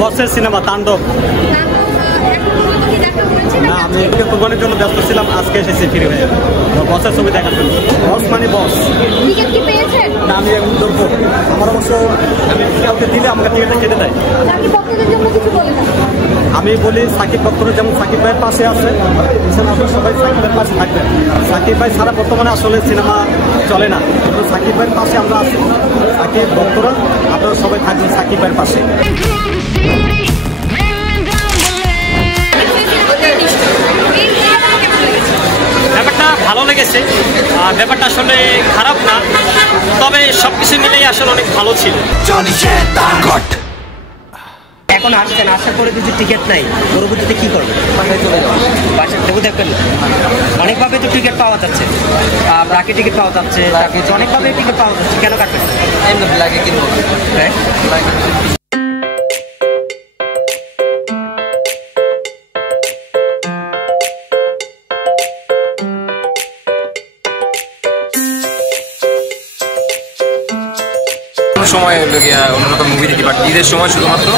বসের সিনেমা তাণ্ডব। না, আমি কুরবানির জন্য ব্যস্ত ছিলাম, আজকে এসেছি ফিরে হয়ে বসের ছবি দেখার জন্য। বস মানে বস। না, আমি এখন ধরবো। আমার অবশ্য আমি কাউকে দিলে আমাকে টিকিটটা কেটে দেয়। আমি বলি সাকিব ভক্তরা যেমন সাকিব ভাইয়ের পাশে আছে, সবাই সাকিবের পাশে থাকবেন। সাকিব ভাই ছাড়া বর্তমানে আসলে সিনেমা চলে না, কিন্তু সাকিব ভাইয়ের পাশে আমরা আছি। সাকিব ভক্তরা আপনারা সবাই থাকবেন সাকিব ভাইয়ের পাশে। ব্যাপারটা ভালো লেগেছে, ব্যাপারটা আসলে খারাপ না, তবে সবকিছু মিলেই আসলে অনেক ভালো ছিল। এখন আসছেন, আশা করে যদি টিকিট নাই পরবর্তীতে কি করবেন? বাসায় দেবো দেখবেন। অনেকভাবে তো টিকিট পাওয়া যাচ্ছে, ব্ল্যাকে টিকিট পাওয়া যাচ্ছে, অনেকভাবে টিকিট পাওয়া যাচ্ছে, কেন কাটবেন? এমনি ব্ল্যাকে কিনবো। হ্যাঁ, সময় অন্যরকম মুভি দেখি, বাট ঈদের সময় শুধুমাত্র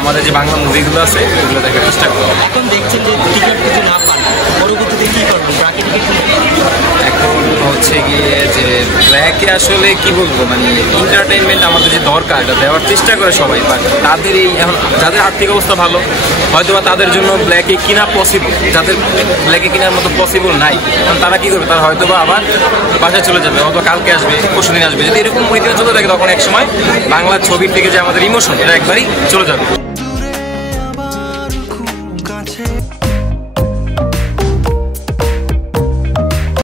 আমাদের যে বাংলা মুভিগুলো আছে ওগুলো দেখার চেষ্টা করি। এখন দেখছেন যে টিকিট যদি না পান পরবর্তীতে কি করবেন? ব্ল্যাকে টিকিট এখন হচ্ছে গিয়ে যে ব্ল্যাকে আসলে কি বলবো, মানে এন্টারটেনমেন্ট আমাদের যে দরকার এটা দেওয়ার চেষ্টা করে সবাই, বাট তাদের এই এখন যাদের আর্থিক অবস্থা ভালো হয়তো বা তাদের জন্য ব্ল্যাকে কিনা পসিবল, যাদের ব্ল্যাকে কেনার মতো পসিবল নাই, কারণ তারা কি করবে, তারা হয়তো বা আবার বাসায় চলে যাবে, অথবা কালকে আসবে, পরশু দিন আসবে। যদি এরকম পরিস্থিতি চলে থাকে তখন এক সময় বাংলা ছবির থেকে যে আমাদের ইমোশন এটা একবারই চলে যাবে।